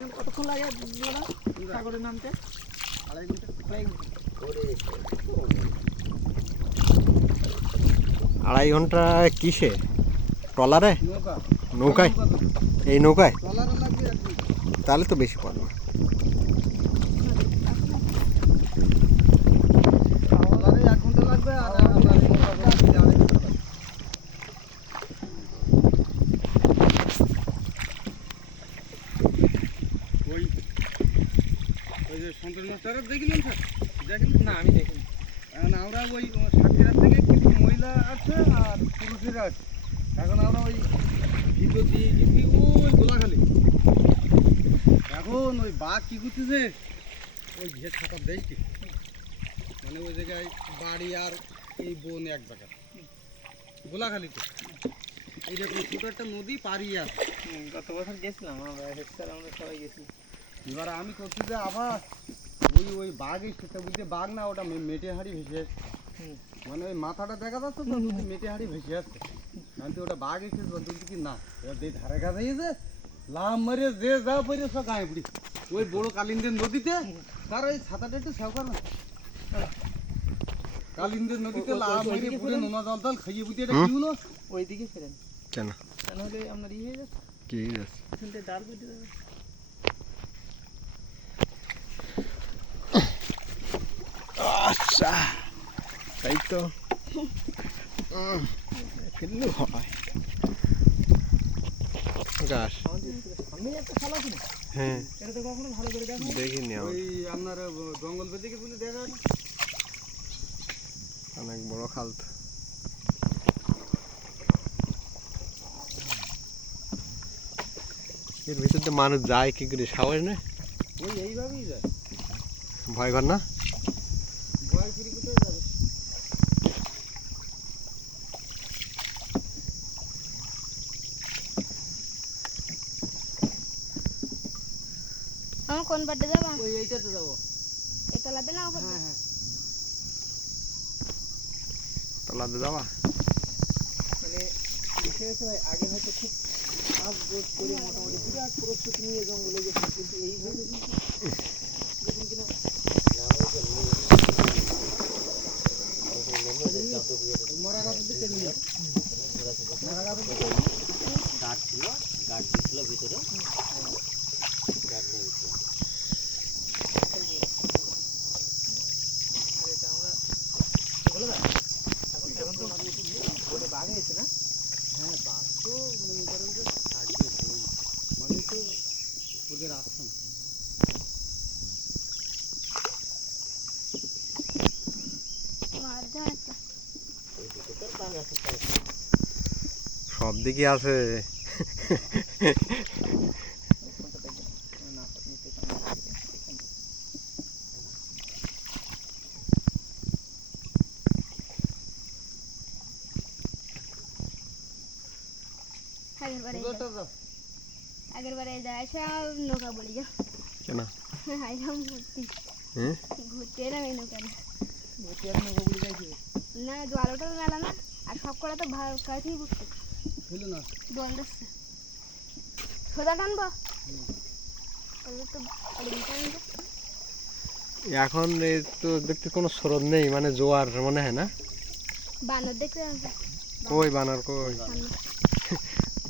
কতক্ষণ লাগে সাগরে নামতে? আড়াই ঘণ্টা। আড়াই ঘণ্টা। কিসে? ট্রলারে? নৌকায়? এই নৌকায়? তাহলে তো বেশি পড়বে ট্রলারে এক ঘণ্টা লাগবে আর আপনার এই নৌকা করতে আড়াই ঘণ্টা লাগবে। ওই সন্তোষ মাস্টারের দেখলেন স্যার? না, আমি দেখিনি। এখন আমরা ওই সাতক্ষীরার থেকে কিছু মহিলা আছে আর পুরুষেরা আছে। এখন আমরা ওই ভিতর দিয়ে ওই গোলাখালি এখন ওই বাঘ কি করতেছে? ওই ঘে ছাতার দেশ মানে ওই জায়গায় বাড়ি আর এই বন এক জায়গায় গোলাখালিতে এইরকম ছোট একটা নদী পাড়িয়ে আছে। গত বছর গেছিলাম আমরা হেডস্যার আমরা সবাই গেছিলাম এবার আমি করছি যে আবার ওই ওই বাঘ এসেছে বুঝতে বাঘ না ওটা মেটে হাঁড়ি ভেসে আসছে। মানে ওই মাথাটা দেখা যাচ্ছে তো মেটে হাঁড়ি ভেসে আসছে। আমি তো ওটা বাঘ এসেছে বলতে কি না এবার যে ধারে কাছে গেছে লাভ মারে যে যা পরে সব গায়ে পড়ি। ওই বড় কালিন্দের নদীতে তার ওই ছাতাটা একটু সেও করবে কালিন্দের নদীতে লাভ মারে পুরো নোনা জল টল খাইয়ে বুঝি এটা কি হলো ওই দিকে ফেরেন। কেন? তা নাহলে আপনার ইয়ে হয়ে যাচ্ছে? কি থেকে দাঁড় হবে আচ্ছা। তাই তো। হয় গাছ হ্যাঁ। এটা তো কখনো ভালো করে দেখো দেখিনি ওই আপনার জঙ্গল বেদিকে বলে দেখা অনেক বড় খাল তো এর ভিতর দিয়ে মানুষ যায় কি করে? সাহস না ওই এইভাবেই যায়। ভয় কর না ভয় ফিরি কোথায় যাবে আমার কোন পাটে যাবা? ওই এইটাতে যাব। এই তলাতে না ওপর হ্যাঁ হ্যাঁ। তলাতে যাওয়া মানে বিষয় ভাই, আগে হয়তো খুব কাজ গোজ করে মোটামুটি বিরাট প্রস্তুতি নিয়ে জঙ্গলে গেছে কিন্তু এইভাবে দেখুন কিনা। মরা গাছের দিকে নিয়ে মরা গাছের দিকে আর এটা আমরা বলে দাও এখন এখন তো বলে বাঘ হয়েছে না হ্যাঁ বাঘ তো মনে করেন যে থাকবে মানে তো ওদের আস্থান। মার সব দিকে আছে। আগের বারে আগের বারে যায় সব নৌকা বলি যা। কেন? আইলাম ঘুরতে। হ্যাঁ? ঘুরতে এলাম এই নৌকা নিয়ে। বসে আর নৌকা বলে যাইছে না জলটা মেলা না আর সব কটা তো ভালো কাছেই বুঝতে ছিল না। জল দিচ্ছে সোজা টানবো? ওদের তো ওদের টানবো। এখন তো দেখতে কোনো স্রোত নেই মানে জোয়ার মনে হয় না? বানর দেখতে কই বানর কই?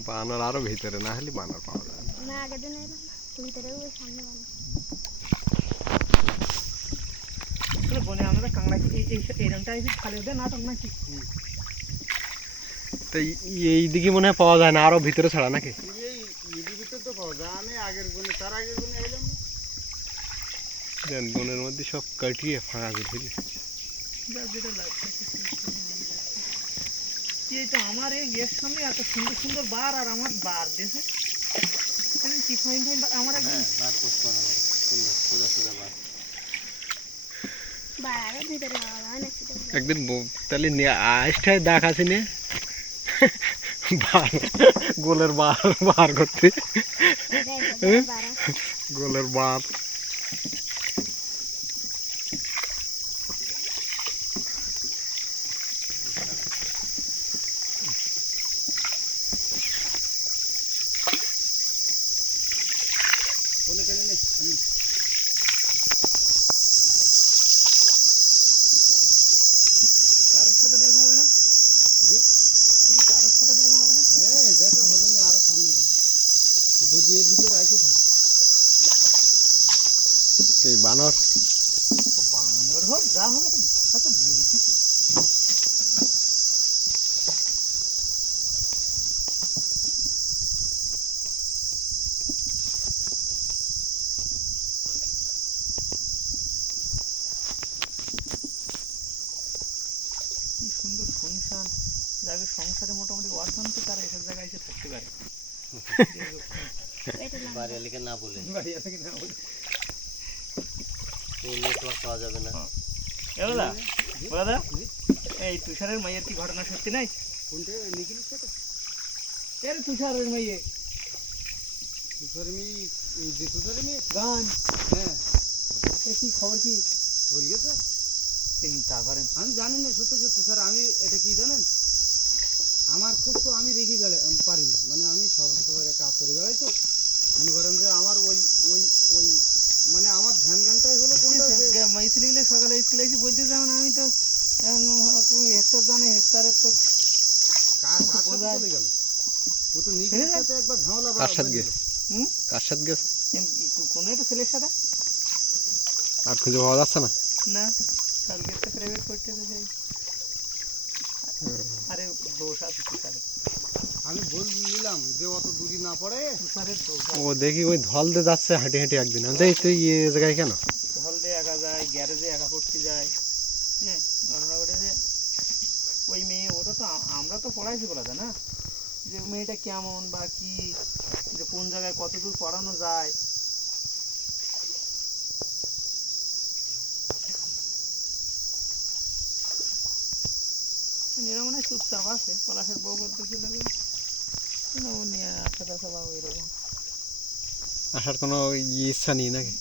বানর আরও ভিতরে না হলে বানর পাওয়া যায় না। না আগের দিন এলাম ভিতরে ওই সামনে বানর তাহলে বনে আমরা কাংড়া কি এই এই এরমটা এসে খালি ওদের নাটক নাকি তো এই- এই দিকে মনে হয় পাওয়া যায় না আরও ভিতরে ছাড়া নাকি এই ইডি ভিতর তো পাওয়া যায় আমি আগের গুণে তার আগের গুণে এলাম না দেন বনের মধ্যে সব কাটিয়ে ফাঁকা করে দিলে যা যেটা লাগছে কি এটা আমার এই গের সামনে এত সুন্দর সুন্দর বার আর আমার বার দেশে কি ফাইন ফাইন আমার একদম হ্যাঁ বার পোস্ট করা সুন্দর সোজা সোজা বার। বাইরে ভিতরে যাওয়া যায় না সেটা একদিন তাহলে আইসটায় দাগ আছে নে। বার গোলের বার বার করতে। গোলের বার বলে টেনে নে হুম। কারোর সাথে দেখা হবে না জি? শুধু কারোর সাথে দেখা হবে না হ্যাঁ দেখা হবে না আরও সামনে দিন যদি এর ভিতরে আইসে থাকে এই বানর? বানর হোক যা হোক একটা তো দিয়ে রেখেছি। কি সুন্দর শুনশান। যাদের সংসারে মোটামুটি অশান্তি তারা এসব জায়গায় এসে থাকতে পারে। এটা না বাড়িয়ালিকে না বলে। বাড়ি আছে কিনা বলি নেটওয়ার্ক পাওয়া যাবে না। এগুলা দাদা এই তুষারের মাইয়ের কি ঘটনা সত্যি নাই? কোনটা? এর তুষারের মাইয়ে। তুষার মেয়ে এই যে তুষার মেয়ে? গান। হ্যাঁ। এ কি খবর কি? বল গেছে? চিন্তা করেন। আমি জানি না সত্যি সত্যি। স্যার আমি এটা কি জানেন? আমার খোঁজ তো আমি রেখে বেড়ে পারিনি। মানে আমি সব জায়গায় কাজ করে বেড়াই তো। মনে করেন যে আমার ওই ওই ওই মানে আমার ধ্যান জ্ঞানটাই হলো কোনটা ছেলেগুলো সকালে স্কুলে এসে বলতে যেমন আমি তো হেডস্টার জানি হেডস্টারের তো কার কার সাথে কোথায়? চলে গেল? ও তো নিখিলের সাথে একবার ঝামেলা কার সাথে বাঁধিল। হুম? কার সাথে গেছে? কোনো একটা ছেলের সাথে? আর খুঁজে পাওয়া যাচ্ছে না? না কালকে একটা প্রাইভেট করতে তো যাই। আরে দোষ আছে আমি বললাম যে অত দূরি না পড়ে। ও দেখি ওই ধল দিয়ে যাচ্ছে হাঁটি হাঁটি একদিন। আমি যাই তুই এ জায়গায় কেন? হল দিয়ে একা যায় গ্যারেজে একা পড়তে যায়। হ্যাঁ ঘটনা ঘটেছে। ওই মেয়ে ওটা তো আমরা তো পড়াইছি বলা যায় না? যে মেয়েটা কেমন বা কি যে কোন জায়গায় কত দূর পড়ানো যায়। এরা মনে হয় চুপচাপ আছে পলাশের বউ বলতেছিল যে না, ও নিয়ে আসা টাসা বা এরকম আসার কোনো ইচ্ছা নেই নাকি?